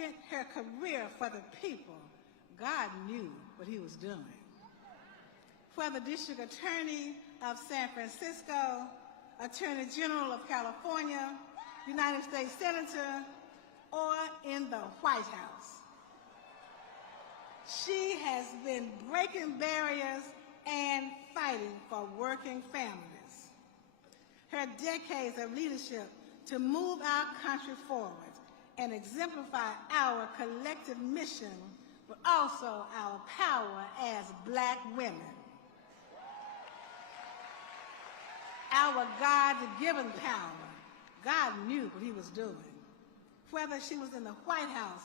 spent her career for the people, God knew what he was doing. For the District Attorney of San Francisco, Attorney General of California, United States Senator, or in the White House. She has been breaking barriers and fighting for working families. Her decades of leadership to move our country forward and exemplify our collective mission, but also our power as Black women. Our God-given power. God knew what he was doing. Whether she was in the White House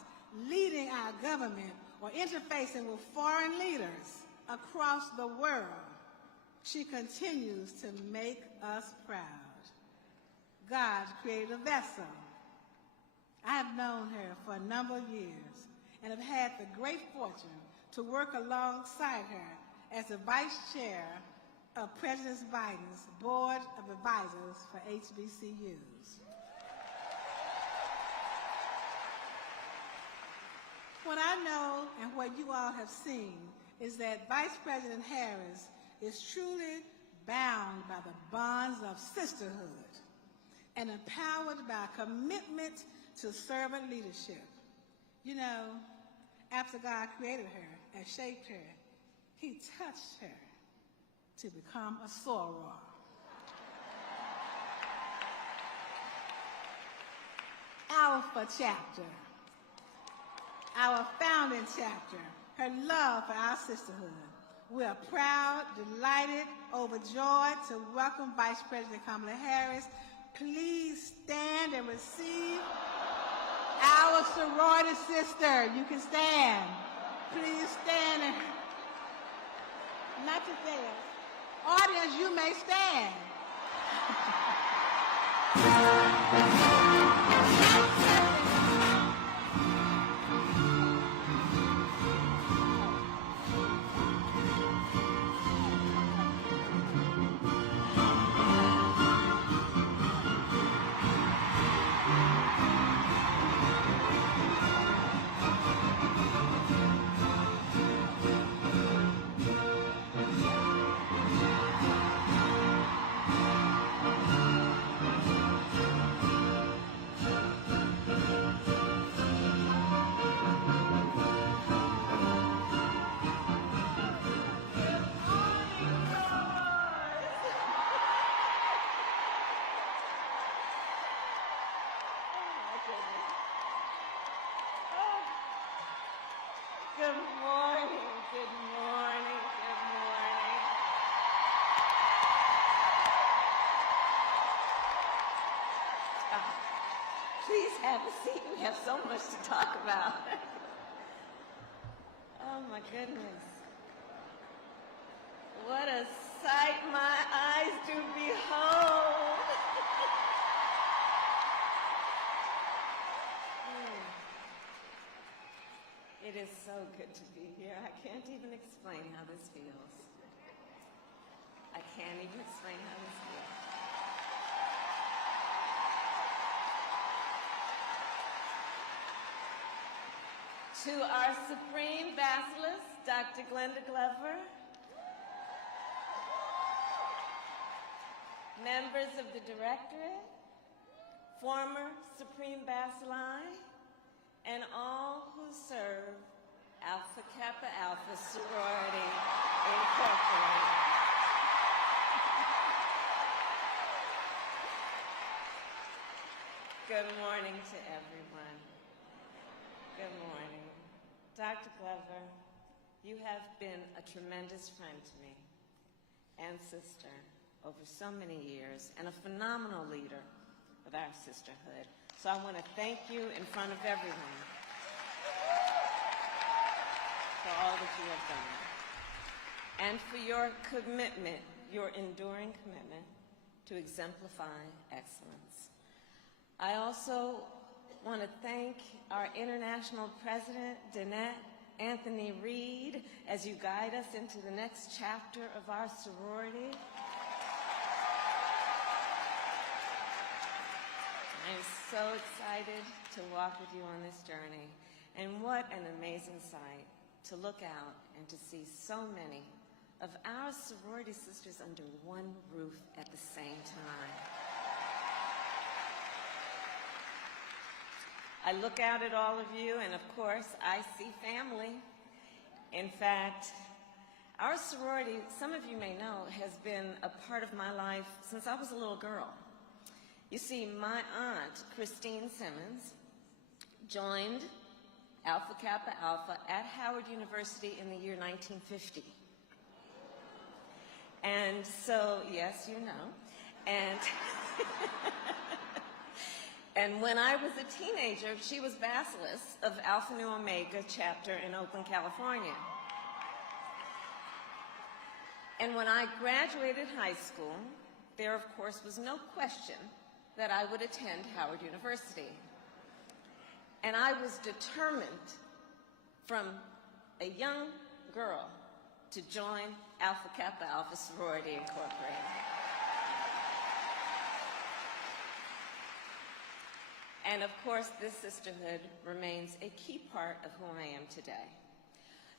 leading our government or interfacing with foreign leaders across the world, she continues to make us proud. God created a vessel. I have known her for a number of years and have had the great fortune to work alongside her as the Vice Chair of President Biden's Board of Advisors for HBCUs. What I know and what you all have seen is that Vice President Harris is truly bound by the bonds of sisterhood and empowered by a commitment to servant leadership. You know, after God created her and shaped her, he touched her to become a soror. Alpha chapter, our founding chapter, her love for our sisterhood. We are proud, delighted, overjoyed to welcome Vice President Kamala Harris. Please stand and receive our sorority sister. You can stand. Please stand. And not to there. Audience, you may stand. Good morning, good morning, good morning. Please have a seat. We have so much to talk about. Oh my goodness. What a sight my eyes do behold. It is so good to be here. I can't even explain how this feels. I can't even explain how this feels. To our Supreme Basilisk, Dr. Glenda Glover, members of the Directorate, former Supreme Bacilli, and all who serve Alpha Kappa Alpha Sorority Incorporated. Good morning to everyone. Good morning. Dr. Glover, you have been a tremendous friend to me and sister over so many years and a phenomenal leader of our sisterhood. So I want to thank you in front of everyone for all that you have done and for your commitment, your enduring commitment to exemplify excellence. I also want to thank our International President, Danette Anthony Reed, as you guide us into the next chapter of our sorority. I'm so excited to walk with you on this journey. what an amazing sight to look out and to see so many of our sorority sisters under one roof at the same time. I look out at all of you, and of course, I see family. In fact, our sorority, some of you may know, has been a part of my life since I was a little girl. You see, my aunt, Christine Simmons, joined Alpha Kappa Alpha at Howard University in the year 1950. And so, yes, you know. And, and when I was a teenager, she was Bacillus of Alpha Nu Omega chapter in Oakland, California. And when I graduated high school, there, of course, was no question that I would attend Howard University. And I was determined from a young girl to join Alpha Kappa Alpha Sorority Incorporated. And of course, this sisterhood remains a key part of who I am today.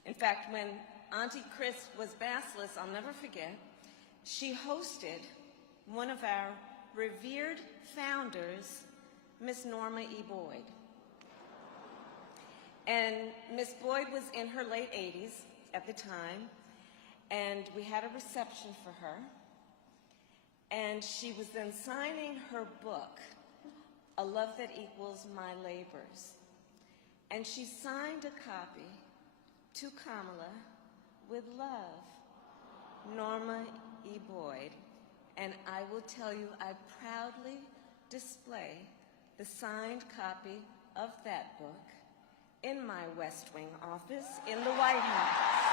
In fact, when Auntie Chris was Bacillus, I'll never forget, she hosted one of our revered founders, Miss Norma E. Boyd. And Miss Boyd was in her late 80s at the time, and we had a reception for her. And she was then signing her book, A Love That Equals My Labors. And she signed a copy to Kamala with love, Norma E. Boyd. And I will tell you, I proudly display the signed copy of that book in my West Wing office in the White House.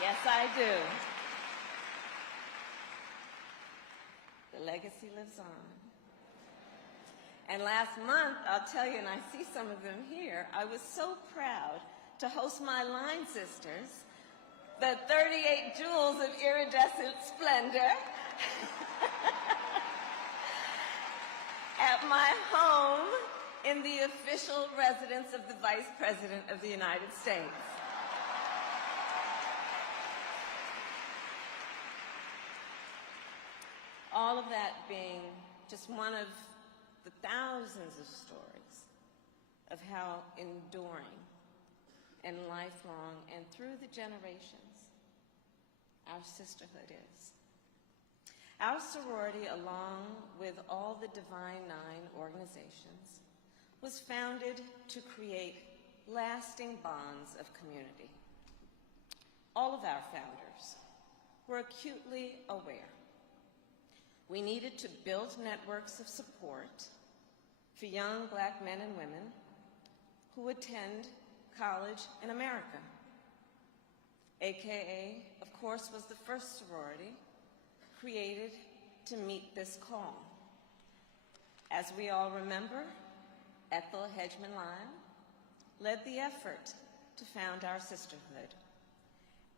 Yes, I do. The legacy lives on. And last month, I'll tell you, and I see some of them here, I was so proud to host my line sisters, the 38 jewels of iridescent splendor, at my home in the official residence of the Vice President of the United States. All of that being just one of the thousands of stories of how enduring and lifelong and through the generations our sisterhood is. Our sorority, along with all the Divine Nine organizations, was founded to create lasting bonds of community. All of our founders were acutely aware we needed to build networks of support for young Black men and women who attend college in America. AKA, of course, was the first sorority created to meet this call. As we all remember, Ethel Hedgeman Lyle led the effort to found our sisterhood.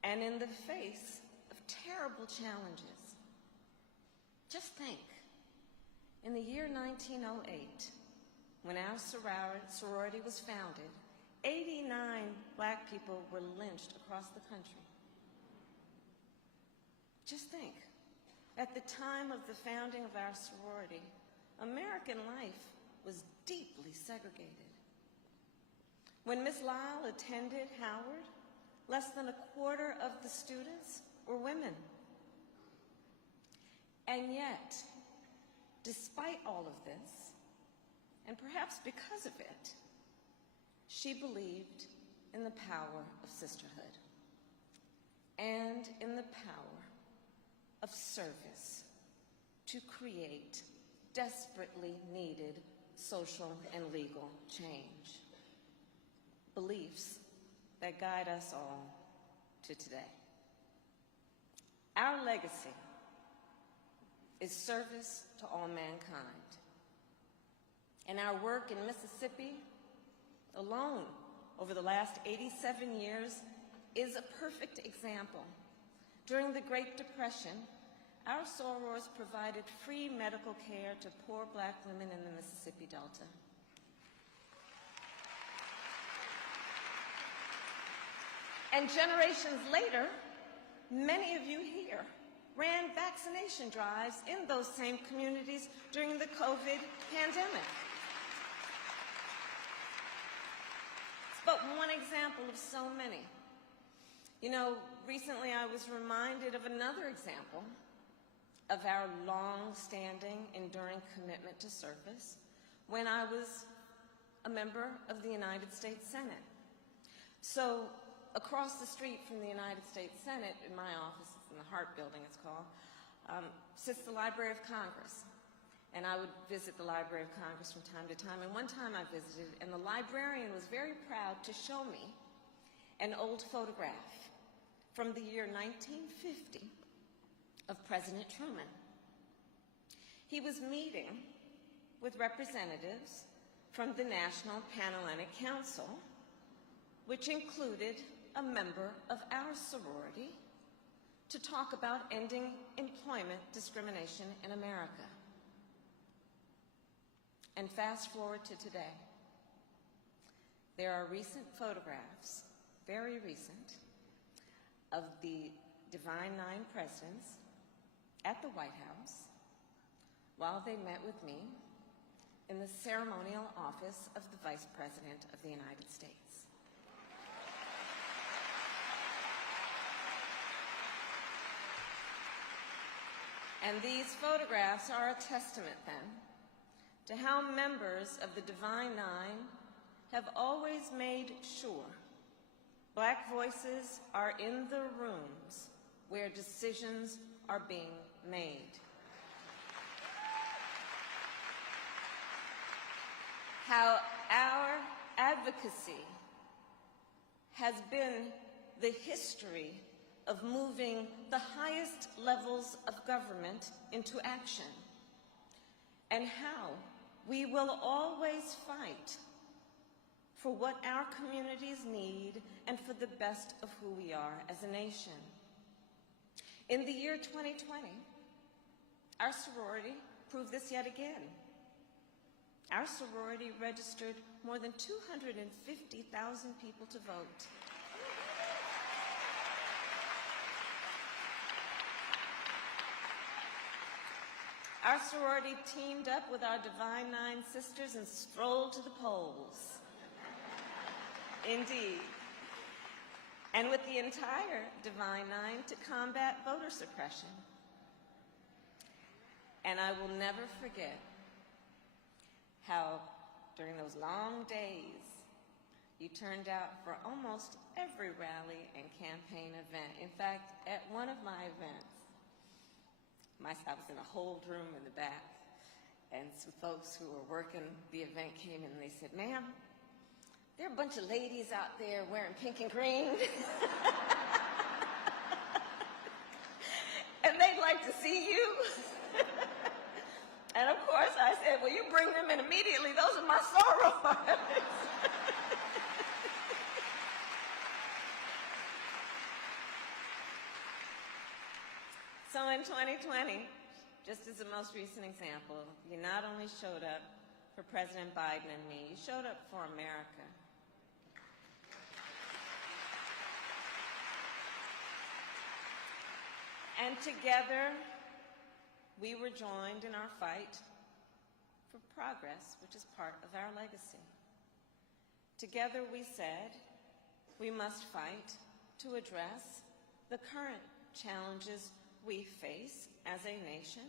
And in the face of terrible challenges, just think, in the year 1908, when our sorority was founded, 89 Black people were lynched across the country. Just think, at the time of the founding of our sorority, American life was deeply segregated. When Miss Lyle attended Howard, less than a quarter of the students were women. And yet, despite all of this, and perhaps because of it, she believed in the power of sisterhood and in the power of service to create desperately needed social and legal change. Beliefs that guide us all to today. Our legacy is service to all mankind. And our work in Mississippi alone over the last 87 years is a perfect example. During the Great Depression, our sorors provided free medical care to poor Black women in the Mississippi Delta. And generations later, many of you here ran vaccination drives in those same communities during the COVID pandemic. It's but one example of so many. You know, recently I was reminded of another example of our long-standing, enduring commitment to service when I was a member of the United States Senate. So, across the street from the United States Senate, in my office, it's in the Hart Building it's called, sits the Library of Congress. And I would visit the Library of Congress from time to time. And one time I visited, and the librarian was very proud to show me an old photograph from the year 1950 of President Truman. He was meeting with representatives from the National Panhellenic Council, which included a member of our sorority, to talk about ending employment discrimination in America. And fast forward to today. There are recent photographs, very recent, of the Divine Nine presidents at the White House while they met with me in the ceremonial office of the Vice President of the United States. And these photographs are a testament, then, to how members of the Divine Nine have always made sure Black voices are in the rooms where decisions are being made. How our advocacy has been the history of moving the highest levels of government into action, and how we will always fight for what our communities need and for the best of who we are as a nation. In the year 2020, our sorority proved this yet again. Our sorority registered more than 250,000 people to vote. Our sorority teamed up with our Divine Nine sisters and strolled to the polls. Indeed. And with the entire Divine Nine to combat voter suppression. And I will never forget how, during those long days, you turned out for almost every rally and campaign event. In fact, at one of my events, I was in a hold room in the back, and some folks who were working the event came in and they said, "Ma'am, there are a bunch of ladies out there wearing pink and green, and they'd like to see you." And of course I said, "Well, you bring them in immediately. Those are my sorors." So in 2020, just as the most recent example, you not only showed up for President Biden and me, you showed up for America. And together, we were joined in our fight for progress, which is part of our legacy. Together, we said we must fight to address the current challenges we face as a nation,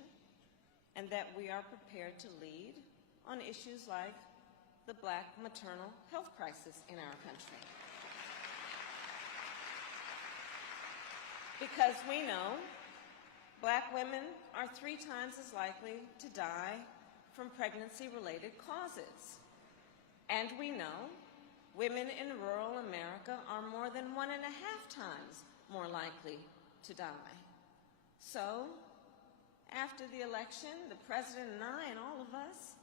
and that we are prepared to lead on issues like the Black maternal health crisis in our country. Because we know Black women are 3 times as likely to die from pregnancy-related causes. And we know women in rural America are more than 1.5 times more likely to die. So, after the election, the President and I and all of us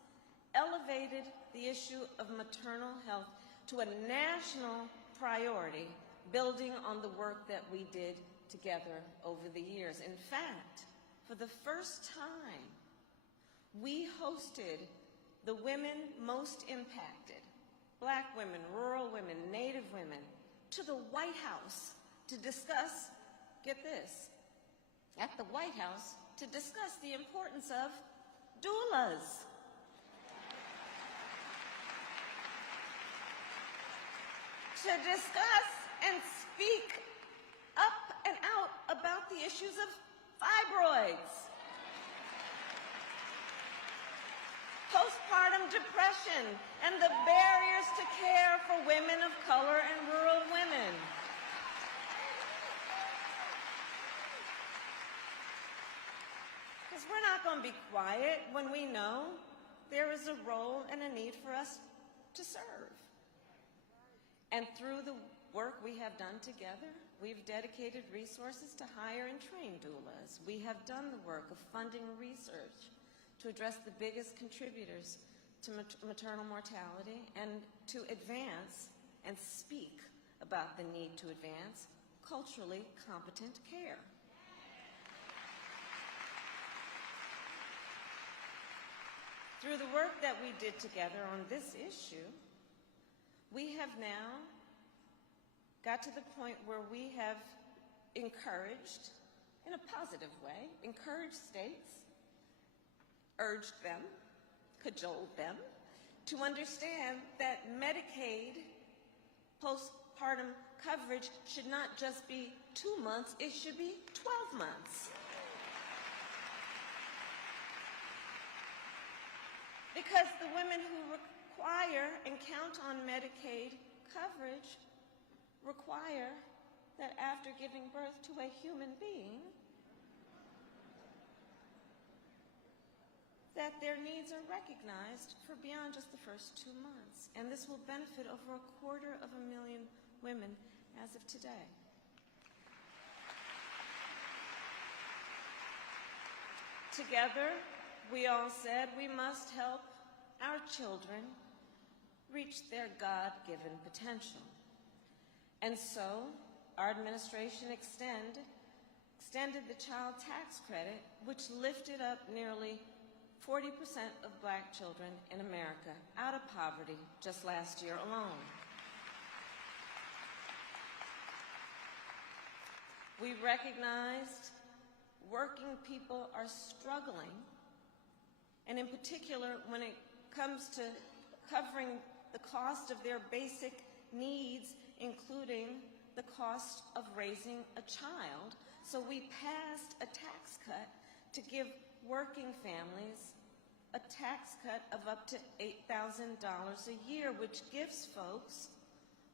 elevated the issue of maternal health to a national priority, building on the work that we did together over the years. In fact, for the first time, we hosted the women most impacted, Black women, rural women, Native women, to the White House to discuss, get this, at the White House to discuss the importance of doulas. To discuss and speak up and out about the issues of fibroids, postpartum depression, and the barriers to care for women of color and rural women. Because we're not going to be quiet when we know there is a role and a need for us to serve. And through the work we have done together, we've dedicated resources to hire and train doulas. We have done the work of funding research to address the biggest contributors to maternal mortality and to advance and speak about the need to advance culturally competent care. Through the work that we did together on this issue, we have now got to the point where we have encouraged, in a positive way, encouraged states, urged them, cajoled them, to understand that Medicaid postpartum coverage should not just be 2 months, it should be 12 months. Because the women who require and count on Medicaid coverage require that after giving birth to a human being, that their needs are recognized for beyond just the first 2 months. And this will benefit over 250,000 women as of today. Together, we all said we must help our children reach their God-given potential. And so, our administration extended the child tax credit, which lifted up nearly 40% of Black children in America out of poverty just last year alone. We recognized working people are struggling, and in particular when it comes to covering the cost of their basic needs, including the cost of raising a child. So we passed a tax cut to give working families a tax cut of up to $8,000 a year, which gives folks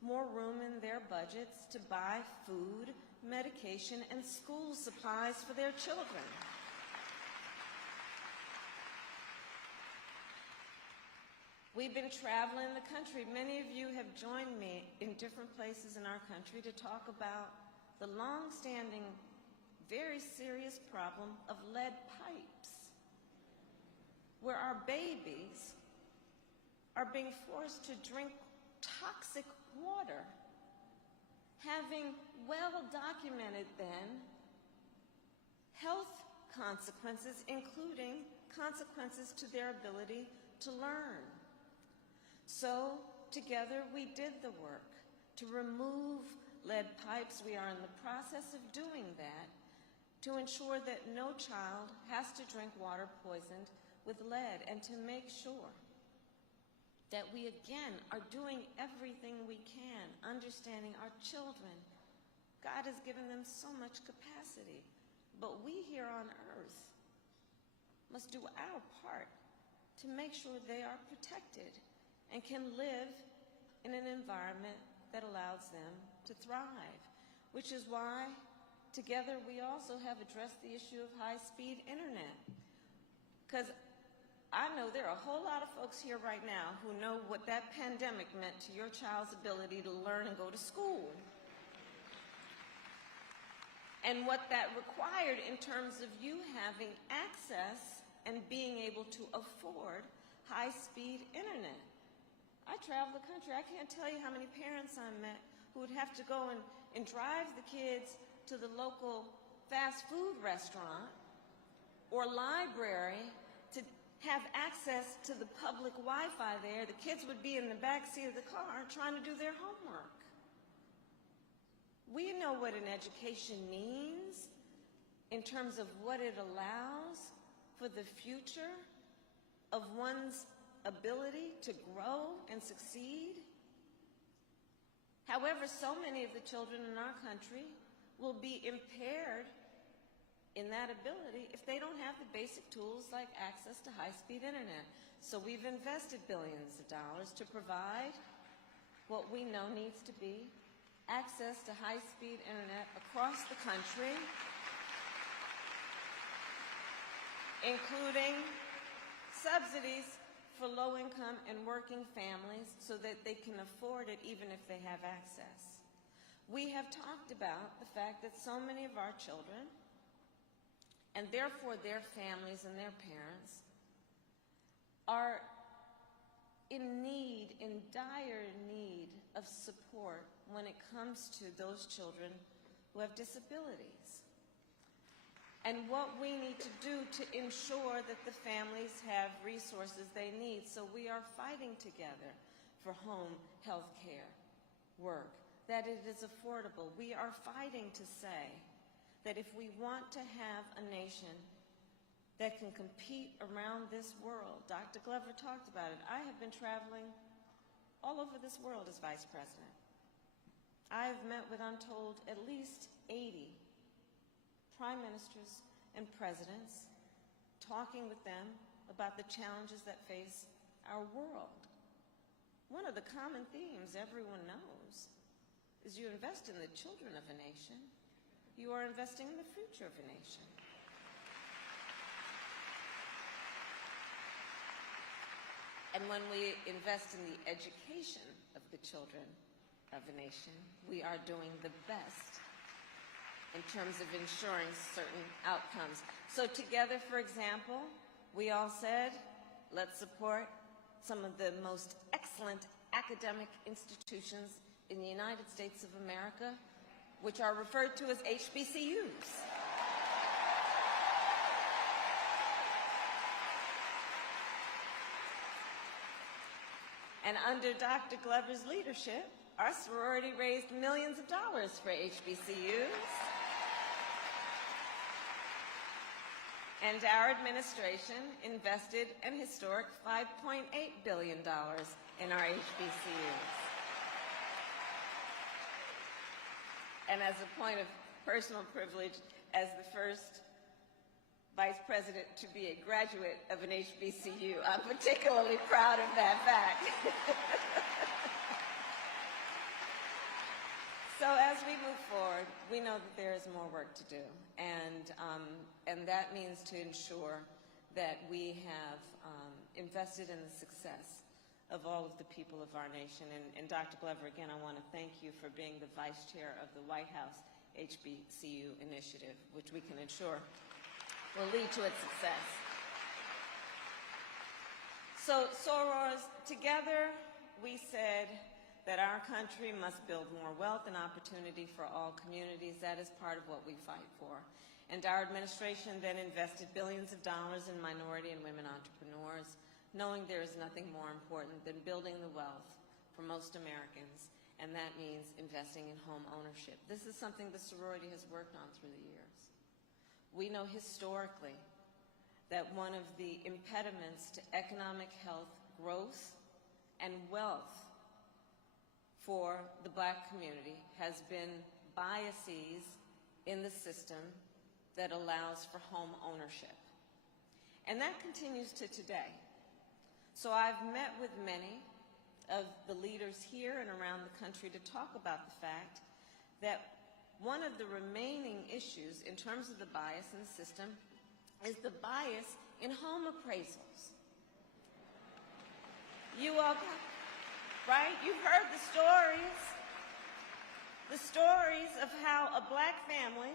more room in their budgets to buy food, medication, and school supplies for their children. We've been traveling the country. Many of you have joined me in different places in our country to talk about the long-standing, very serious problem of lead pipes, where our babies are being forced to drink toxic water, having well-documented then health consequences, including consequences to their ability to learn. So, together, we did the work to remove lead pipes. We are in the process of doing that to ensure that no child has to drink water poisoned with lead, and to make sure that we, again, are doing everything we can, understanding our children. God has given them so much capacity, but we here on earth must do our part to make sure they are protected and can live in an environment that allows them to thrive, which is why together we also have addressed the issue of high-speed internet. Because I know there are a whole lot of folks here right now who know what that pandemic meant to your child's ability to learn and go to school, and what that required in terms of you having access and being able to afford high-speed internet. I travel the country. I can't tell you how many parents I met who would have to go and drive the kids to the local fast food restaurant or library to have access to the public Wi-Fi there. The kids would be in the back seat of the car trying to do their homework. We know what an education means in terms of what it allows for the future of one's ability to grow and succeed. However, so many of the children in our country will be impaired in that ability if they don't have the basic tools like access to high-speed internet. So we've invested billions of dollars to provide what we know needs to be access to high-speed internet across the country, including subsidies for low-income and working families so that they can afford it even if they have access. We have talked about the fact that so many of our children, and therefore their families and their parents, are in need, in dire need of support when it comes to those children who have disabilities. And what we need to do to ensure that the families have resources they need. So we are fighting together for home health care, work, that it is affordable. We are fighting to say that if we want to have a nation that can compete around this world, Dr. Glover talked about it. I have been traveling all over this world as vice president. I have met with, I'm told, at least 80 prime ministers and presidents, talking with them about the challenges that face our world. One of the common themes everyone knows is you invest in the children of a nation, you are investing in the future of a nation. And when we invest in the education of the children of a nation, we are doing the best in terms of ensuring certain outcomes. So together, for example, we all said, let's support some of the most excellent academic institutions in the United States of America, which are referred to as HBCUs. And under Dr. Glover's leadership, our sorority raised millions of dollars for HBCUs. And our administration invested an historic $5.8 billion in our HBCUs. And as a point of personal privilege, as the first vice president to be a graduate of an HBCU, I'm particularly proud of that fact. So as we move forward, we know that there is more work to do, and that means to ensure that we have invested in the success of all of the people of our nation. And Dr. Glover, again, I want to thank you for being the vice chair of the White House HBCU initiative, which we can ensure will lead to its success. So, sorors, together we said that our country must build more wealth and opportunity for all communities. That is part of what we fight for. And our administration then invested billions of dollars in minority and women entrepreneurs, knowing there is nothing more important than building the wealth for most Americans, and that means investing in home ownership. This is something the sorority has worked on through the years. We know historically that one of the impediments to economic health, growth, and wealth for the Black community has been biases in the system that allows for home ownership. And that continues to today. So I've met with many of the leaders here and around the country to talk about the fact that one of the remaining issues in terms of the bias in the system is the bias in home appraisals. You all, right? You've heard the stories of how a Black family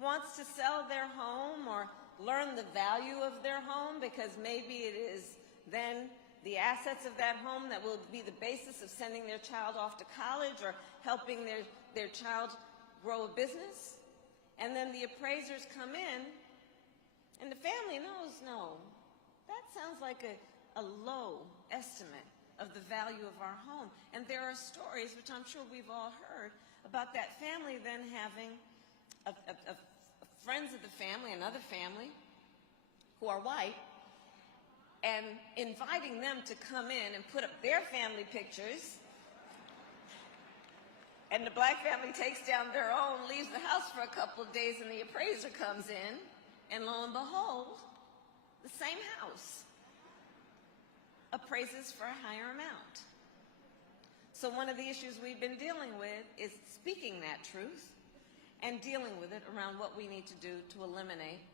wants to sell their home or learn the value of their home because maybe it is then the assets of that home that will be the basis of sending their child off to college or helping their child grow a business. And then the appraisers come in And the family knows, no, that sounds like a low estimate of the value of our home. And there are stories, which I'm sure we've all heard, about that family then having friends of the family, another family, who are white, and inviting them to come in and put up their family pictures. And the black family takes down their own, leaves the house for a couple of days, and the appraiser comes in, and lo and behold, the same house appraises for a higher amount. So one of the issues we've been dealing with is speaking that truth and dealing with it around what we need to do to eliminate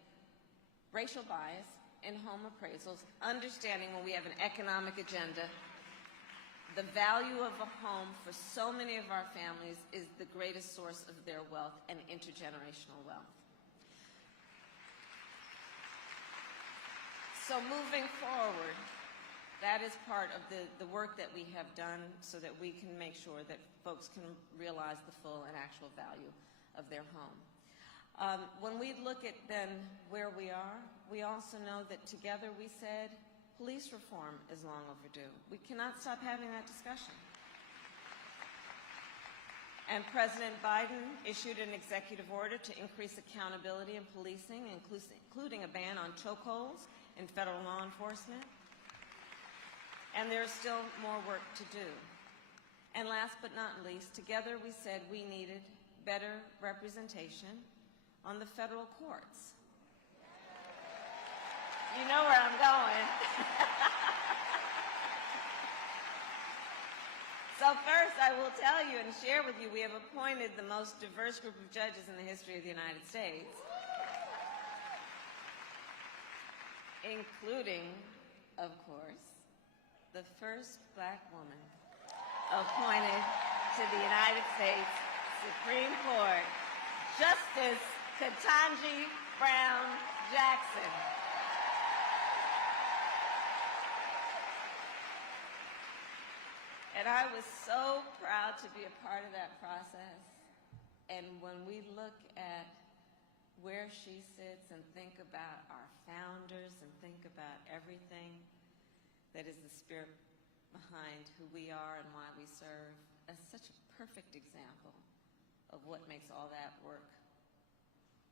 racial bias in home appraisals, understanding when we have an economic agenda, the value of a home for so many of our families is the greatest source of their wealth and intergenerational wealth. So moving forward, that is part of the work that we have done so that we can make sure that folks can realize the full and actual value of their home. When we look at then where we are, we also know that together we said police reform is long overdue. We cannot stop having that discussion. And President Biden issued an executive order to increase accountability in policing, including a ban on chokeholds in federal law enforcement. And there's still more work to do. And last but not least, together we said we needed better representation on the federal courts. You know where I'm going. So first, I will tell you and share with you, we have appointed the most diverse group of judges in the history of the United States, including, of course, the first black woman appointed to the United States Supreme Court, Justice Ketanji Brown Jackson. And I was so proud to be a part of that process. And when we look at where she sits and think about our founders and think about everything that is the spirit behind who we are and why we serve, as such a perfect example of what makes all that work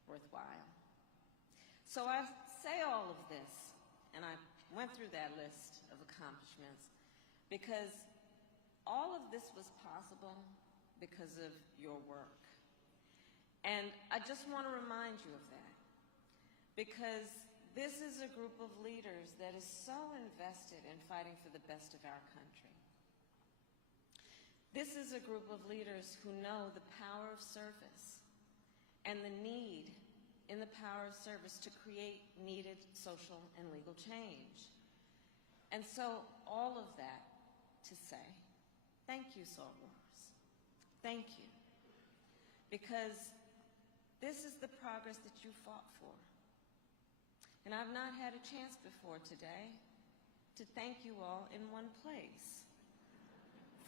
worthwhile. So I say all of this, and I went through that list of accomplishments, because all of this was possible because of your work. And I just want to remind you of that, because this is a group of leaders that is so invested in fighting for the best of our country. This is a group of leaders who know the power of service and the need in the power of service to create needed social and legal change. And so all of that to say, thank you, Sorors. Thank you. Because this is the progress that you fought for. And I've not had a chance before today to thank you all in one place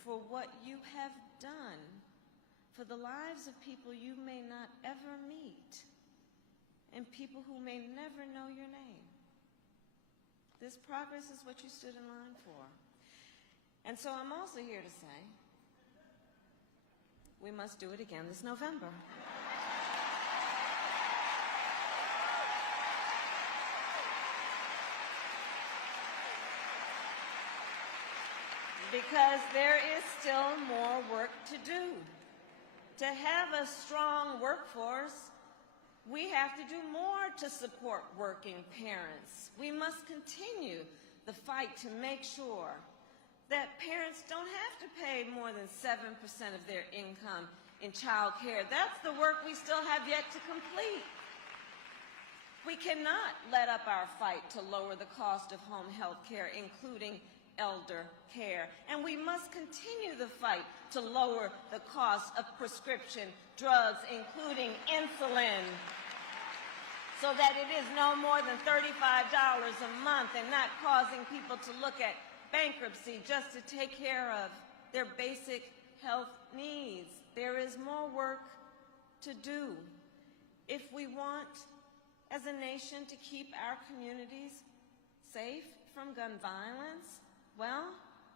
for what you have done for the lives of people you may not ever meet and people who may never know your name. This progress is what you stood in line for. And so I'm also here to say we must do it again this November. Because there is still more work to do. To have a strong workforce, we have to do more to support working parents. We must continue the fight to make sure that parents don't have to pay more than 7% of their income in child care. That's the work we still have yet to complete. We cannot let up our fight to lower the cost of home health care, including elder care. And we must continue the fight to lower the cost of prescription drugs, including insulin, so that it is no more than $35 a month and not causing people to look at bankruptcy just to take care of their basic health needs. There is more work to do if we want as a nation to keep our communities safe from gun violence? Well,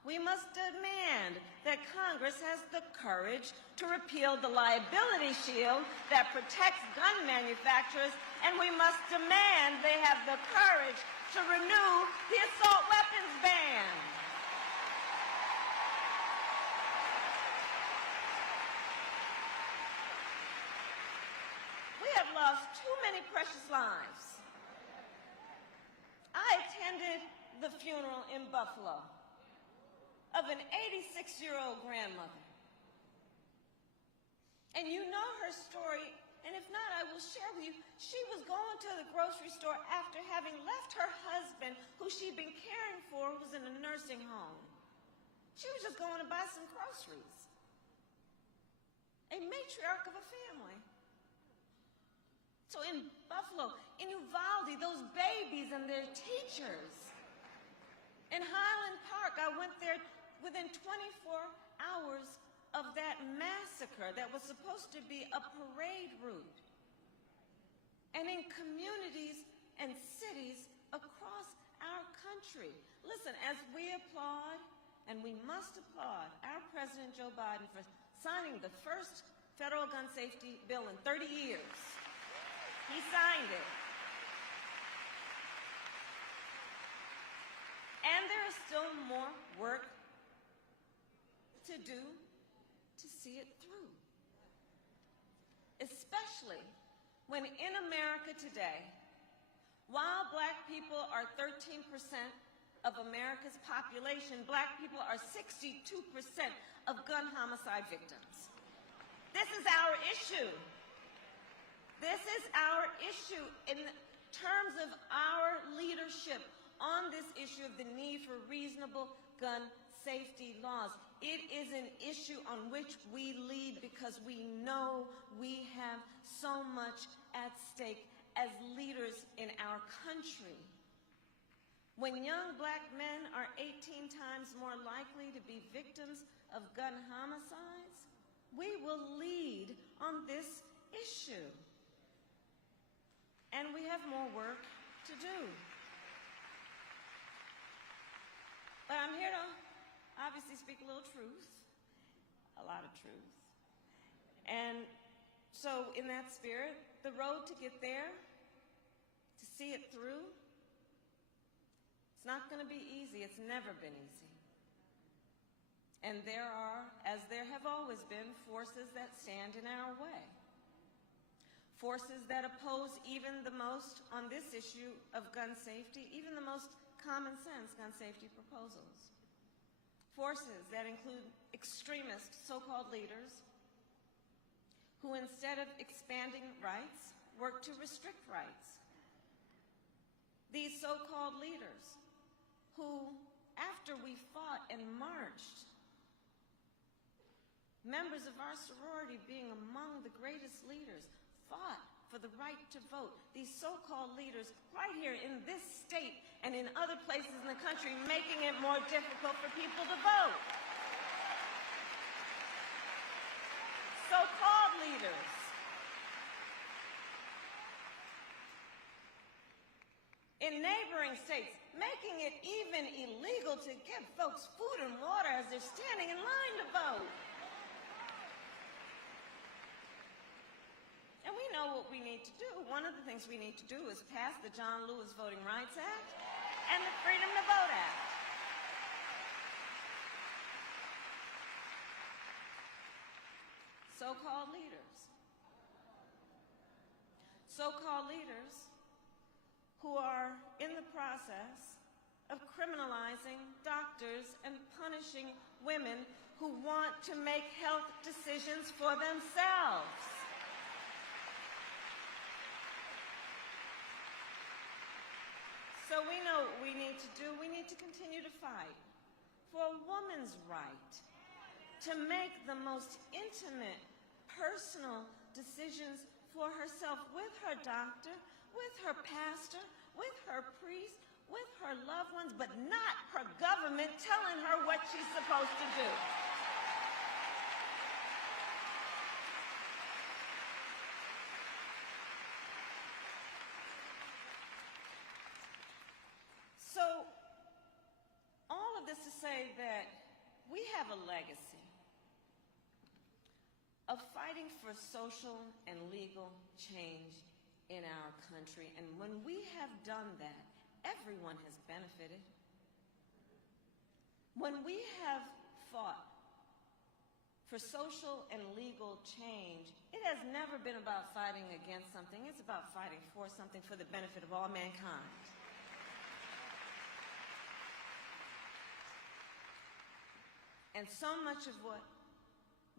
we must demand that Congress has the courage to repeal the liability shield that protects gun manufacturers, and we must demand they have the courage to renew the assault weapons ban. We have lost too many precious lives. I attended the funeral in Buffalo of an 86-year-old grandmother. And you know her story, and if not, I will share with you. She was going to the grocery store after having left her husband, who she'd been caring for, who was in a nursing home. She was just going to buy some groceries. A matriarch of a family. So in Buffalo, in Uvalde, those babies and their teachers. In Highland Park, I went there within 24 hours of that massacre that was supposed to be a parade route. And in communities and cities across our country. Listen, as we applaud, and we must applaud, our President Joe Biden for signing the first federal gun safety bill in 30 years. He signed it. And there is still more work to do to see it through. Especially when in America today, while black people are 13% of America's population, black people are 62% of gun homicide victims. This is our issue. This is our issue in terms of our leadership on this issue of the need for reasonable gun safety laws. It is an issue on which we lead because we know we have so much at stake as leaders in our country. When young black men are 18 times more likely to be victims of gun homicides, we will lead on this issue. And we have more work to do. But I'm here to obviously speak a little truth, a lot of truth. And so in that spirit, the road to get there, to see it through, it's not going to be easy. It's never been easy. And there are, as there have always been, forces that stand in our way. Forces that oppose even the most on this issue of gun safety, even the most common sense gun safety proposals. Forces that include extremist so-called leaders who, instead of expanding rights, work to restrict rights. These so-called leaders who, after we fought and marched, members of our sorority being among the greatest leaders, fought for the right to vote. These so-called leaders right here in this state and in other places in the country making it more difficult for people to vote. So-called leaders. In neighboring states, making it even illegal to give folks food and water as they're standing in line to vote. And we know what we need to do. One of the things we need to do is pass the John Lewis Voting Rights Act and the Freedom to Vote Act. So-called leaders. So-called leaders who are in the process of criminalizing doctors and punishing women who want to make health decisions for themselves. So we know what we need to do. We need to continue to fight for a woman's right to make the most intimate, personal decisions for herself with her doctor, with her pastor, with her priest, with her loved ones, but not her government telling her what she's supposed to do. say that we have a legacy of fighting for social and legal change in our country. And when we have done that, everyone has benefited. When we have fought for social and legal change, it has never been about fighting against something. It's about fighting for something for the benefit of all mankind. And so much of what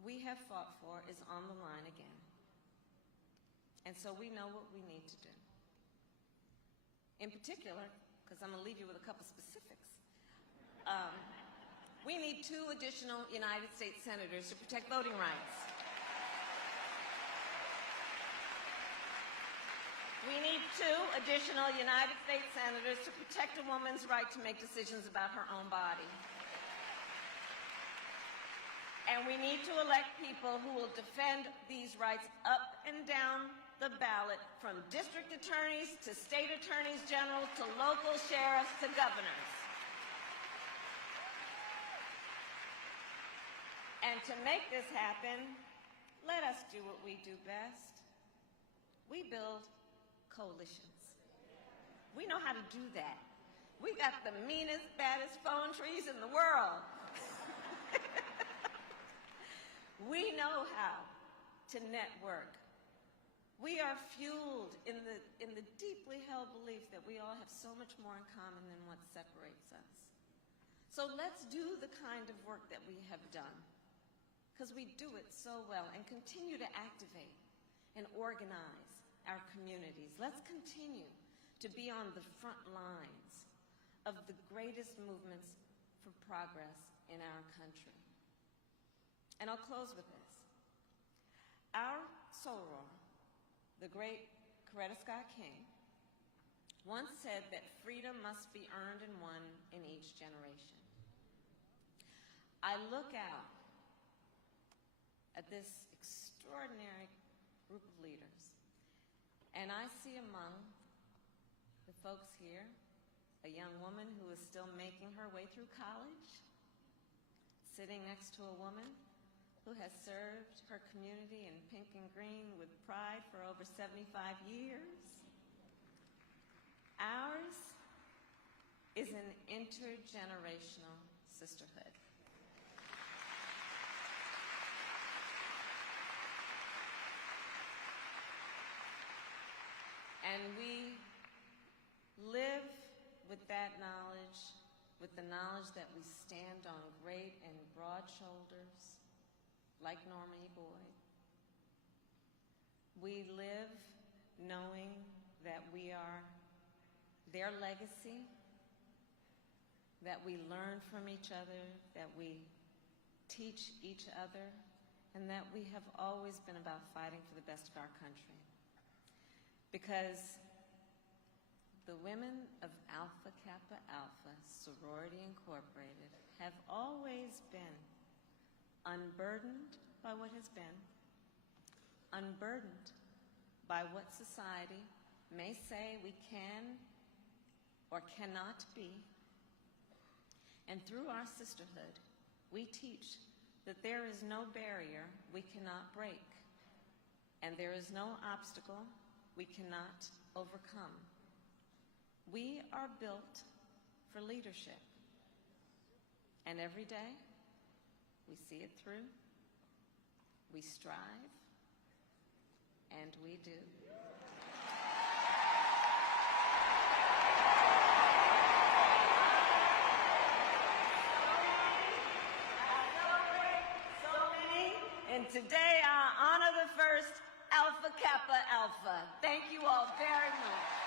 we have fought for is on the line again. And so we know what we need to do. In particular, because I'm going to leave you with a couple specifics, we need 2 additional United States senators to protect voting rights. We need 2 additional United States senators to protect a woman's right to make decisions about her own body. And we need to elect people who will defend these rights up and down the ballot, from district attorneys to state attorneys general to local sheriffs to governors. And to make this happen, let us do what we do best. We build coalitions. We know how to do that. We got the meanest, baddest phone trees in the world. We know how to network. We are fueled in the deeply held belief that we all have so much more in common than what separates us. So let's do the kind of work that we have done, because we do it so well, and continue to activate and organize our communities. Let's continue to be on the front lines of the greatest movements for progress in our country. And I'll close with this. Our soror, the great Coretta Scott King, once said that freedom must be earned and won in each generation. I look out at this extraordinary group of leaders, and I see among the folks here a young woman who is still making her way through college, sitting next to a woman who has served her community in pink and green with pride for over 75 years. Ours is an intergenerational sisterhood. And we live with that knowledge, with the knowledge that we stand on great and broad shoulders, like Norma E. Boyd. We live knowing that we are their legacy, that we learn from each other, that we teach each other, and that we have always been about fighting for the best of our country. Because the women of Alpha Kappa Alpha, Sorority Incorporated, have always been unburdened by what has been, unburdened by what society may say we can or cannot be. And through our sisterhood, we teach that there is no barrier we cannot break, and there is no obstacle we cannot overcome. We are built for leadership, and every day we see it through, we strive, and we do. And today I honor the first Alpha Kappa Alpha. Thank you all very much.